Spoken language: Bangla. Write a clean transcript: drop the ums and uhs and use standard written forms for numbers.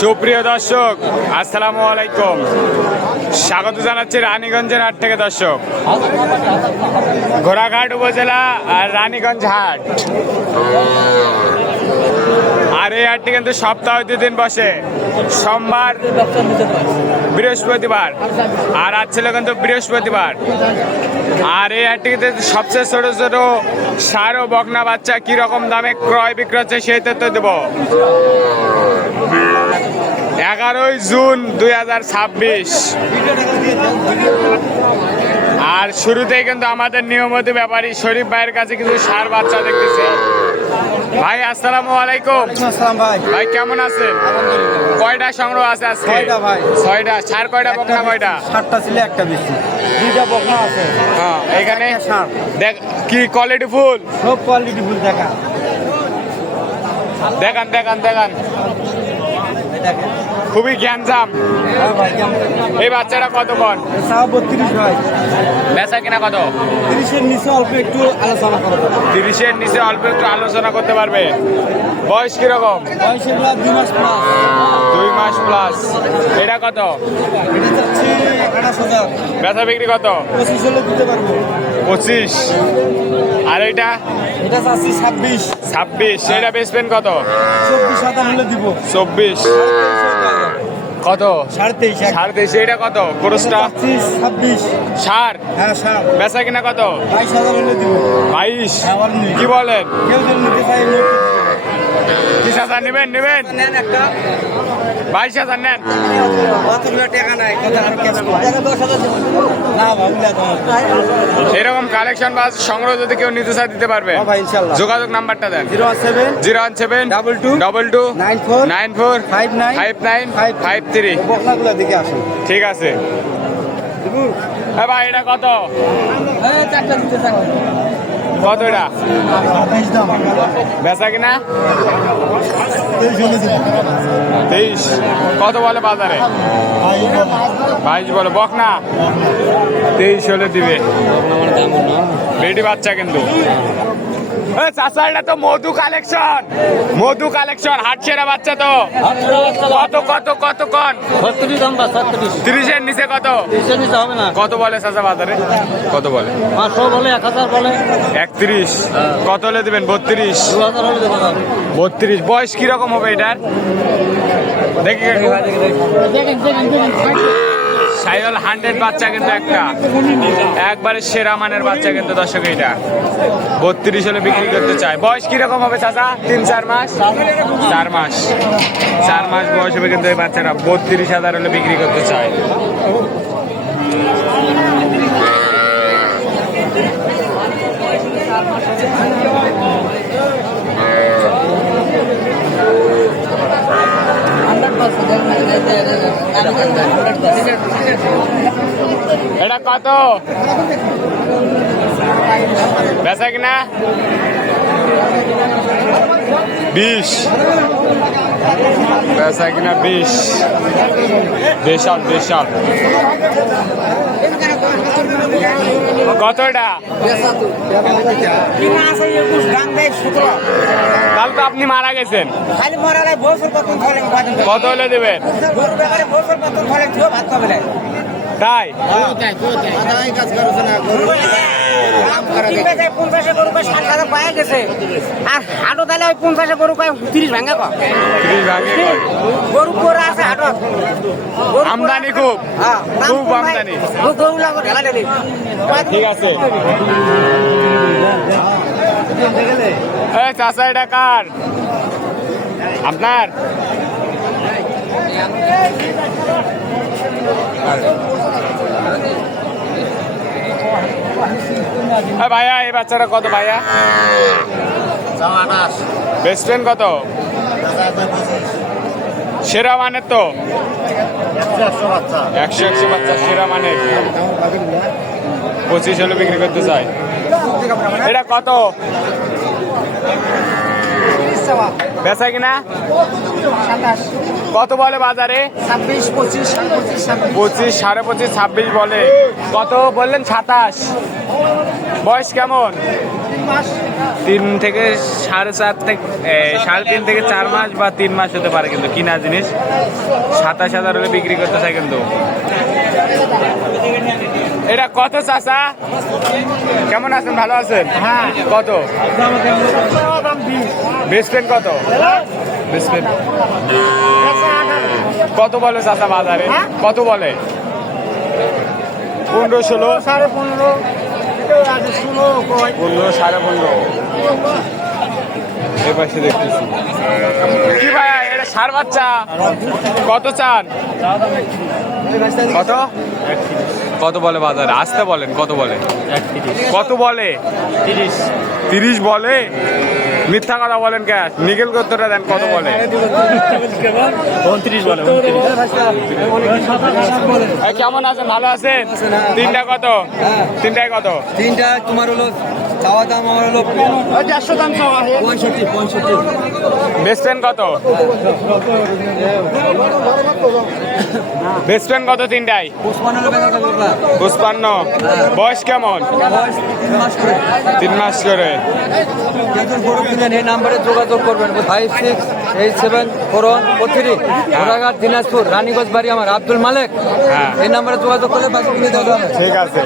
সুপ্রিয় দর্শক, আসসালামু আলাইকুম। স্বাগত জানাচ্ছি রানীগঞ্জের হাট থেকে। দর্শক, ঘোড়াঘাট উপজেলা আর রানীগঞ্জ হাট। আর এই হাটটি কিন্তু সপ্তাহে 2 দিন বসে, সোমবার, বৃহস্পতিবার। আর আজ ছিল কিন্তু বৃহস্পতিবার। আর এই হাটটি কিন্তু সবচেয়ে ছোট ছোট ষাঁড় ও বকনা বাচ্চা কি রকম দামে ক্রয় বিক্রয় হচ্ছে সেই তথ্য দেব। 11 জুন 2026। আর শুরুতেই কিন্তু আমাদের নিয়মিত ব্যাপারী শরীফ ভাইয়ের কাছে কিছু ষাঁড় বাচ্চা দেখতেছি। ভাই আসসালামু আলাইকুম। ভাই কেমন আছেন? কয়টা সংগ্রহ আছে আজকে? 6টা। ষাঁড় কয়টা, বকনা কয়টা? 7টা ছিল, একটা বেশি, 2টা বকনা আছে। হ্যাঁ, এখানে দেখ কি কোয়ালিটি ফুল, সব কোয়ালিটি ফুল। দেখান দেখান দেখান, খুবই জ্ঞানজাম। এই বাচ্চাটা কত কন? 32 ভাই। বেচা কিনা কত? 30-এর নিচে অল্প একটু আলোচনা করবো। 30-এর নিচে অল্প একটু আলোচনা করতে পারবে। বয়স কিরকম? বয়স এগুলো 2 মাস প্লাস। 2 মাস প্লাস। এটা কত? এটা যাচ্ছে 28,000। বেচা বিক্রি কত? 25 হলে দিতে পারবো। 25। আর এটা? এটা চাচ্ছি 26। 26। এটা বেচবেন কত? 24,000 হলে দিব। 24 কত? 23.5। 23.5। এটা কত? ক্রসটা 26। ষাঁড়। হ্যাঁ, ষাঁড়। বেচা কিনা কত? 22,000 হলে দিব। 22। হ্যাঁ, অনলি। কি বলেন? কেউ যদি নিতে চাই 30,000 নেবেন? নেন একটা। 22,000 নেন। অতগুলো টাকা নাই, কথা আর ক্যাশ করব। 10,000 দিব না ভাবলা দাও। এরকম কালেকশন বা সংগ্রহ যদি কেউ নিতে চায় দিতে পারবে। হ্যাঁ ভাই, ইনশাআল্লাহ। যোগাযোগ নাম্বারটা দেন। 017 017 22 92 94 94 59 59 53। বকনাগুলো দিকে আসুন। ঠিক আছে। হ্যাঁ ভাই, এটা কত? চারটা দিতে চাই। কত এটা? 27 দাম। বেচা কিনা 23 হলে দিব। 23। কত বলে বাজারে? 22 বলে। বকনা 23 হলে দিবে। বেটি বাচ্চা কিন্তু। চাচা, এটা তো মধু কালেকশন। মধু কালেকশন, হাট সেরা বাচ্চা তো। কত কত কত কন? 36 দাম বা 36। 30-এর নিচে কত? 30 নিচে হবে না। কত বলে চাচা বাজারে? কত বলে? 500 বলে, 1000 বলে। 31। কত হলে দিবেন? 32। 2000 হলে দেব না। 32। বয়স কিরকম হবে এটার? দেখি সাইওয়াল 100 বাচ্চা কিন্তু একটা, একবারে সেরা মানের বাচ্চা কিন্তু। দর্শক, এইটা 32 হলে বিক্রি করতে চায়। বয়স কিরকম হবে চাচা? 3-4 মাস। 4 মাস। 4 মাস বয়স হবে কিন্তু এই বাচ্চাটা 32,000 হলে বিক্রি করতে চায়। এটা কত? বেচা কিনা 20। বেচা কিনা 20। দেশাল দেশাল। কত এটা? তাহলে তো আপনি মারা গেছেন। কত হলে দেবেন? তাই? আর হাটো তাহলে ওই 50 গরু কয় 30 ভাঙা কয়। 30 ভাগে কয়? গরু পরে আছে হাটো। আমদানি খুব, খুব আমদানি। গরু লাগো ঢেলা ঢেলি। ঠিক আছে। চাচা, এটা কার? আপনার? ভাইয়া, এই বাচ্চাটা কত ভাইয়া? বেচবেন কত? সেরা মানের তো? 100 বাচ্চা সেরা মানের। 25 হলে বিক্রি করতে চাই। এটা কত? বেচা কিনা কত বলে বাজারে? 26, 25, 25, 25.5, 26 বলে। কত বললেন? 27। বয়স কেমন? 3 থেকে 4.5 থেকে 3.5 থেকে 4 মাস বা 3 মাস হতে পারে, কিন্তু কিনা জিনিস 27,000 হলে বিক্রি করতে চাই কিন্তু। এটা কত চাচা? কেমন আছেন? ভালো আছেন? হ্যাঁ। কত বেচবেন? কত বেচবেন? কত বলে চাচা বাজারে? কত বলে? 15, 16, 15.5 15, 15.5। এই পাশে দেখতেছি কি ভাইয়া, এটা সার বাচ্চা। কত চান? কত কত বলে বাজারে? আসতে বলেন কত বলে? কত বলে? 30 বলে? মিথ্যা কথা বলেন কে? নিগেল করতে দেন। কত বলে? 29 বলে। এই কেমন আছেন? ভালো আছেন? তিনটা কত? তিনটায় কত? তিনটা তোমার হলো চাওয়া দাম আমার হলো 150 দাম চাওয়া 65। বেচবেন কত? বেচবেন কত তিনটায়? 55 হলো বেচা যাবে বাবা। 55। বয়স কেমন? বয়স 3 মাস করে। 3 মাস করে। একজন গরু কিনেন এই নাম্বারে যোগাযোগ করবেন 56874143 ঘোড়াঘাট দিনাজপুর রানীগঞ্জ বাড়ি আমার আব্দুল মালিক। হ্যাঁ এই নাম্বারে যোগাযোগ করলে বাকি কিনে দেওয়া যাবে। ঠিক আছে।